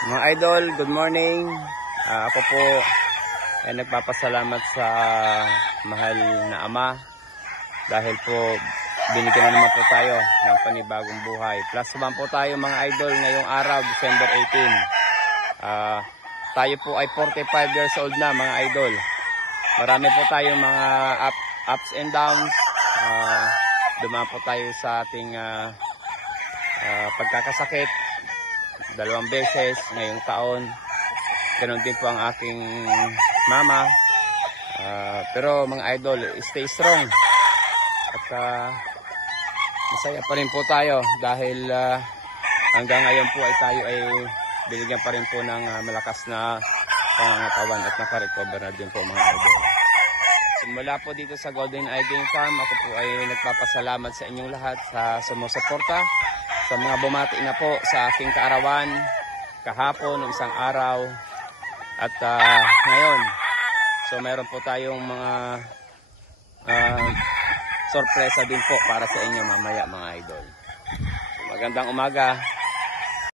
Mga idol, good morning. Ako po ay nagpapasalamat sa mahal na Ama dahil po binigyan na naman po tayo ng panibagong buhay. Plus 1 po tayo mga idol ngayong araw, December 18. Tayo po ay 45 years old na mga idol. Marami po tayong mga ups and downs. Dumaan po tayo sa ating pagkakasakit 2 beses ngayong taon. Ganon din po ang aking mama. Pero mga idol, stay strong. At masaya pa rin po tayo dahil hanggang ngayon po ay tayo ay binigyan pa rin po ng malakas na pangangatawan at nakarecover na din po mga idol. Simula po dito sa Golden Eye Game Farm, ako po ay nagpapasalamat sa inyong lahat sa sumusuporta, sa mga bumati na po sa aking kaarawan kahapon ng isang araw at ngayon. So meron po tayong mga sorpresa din po para sa inyo mamaya mga idol. So, magandang umaga.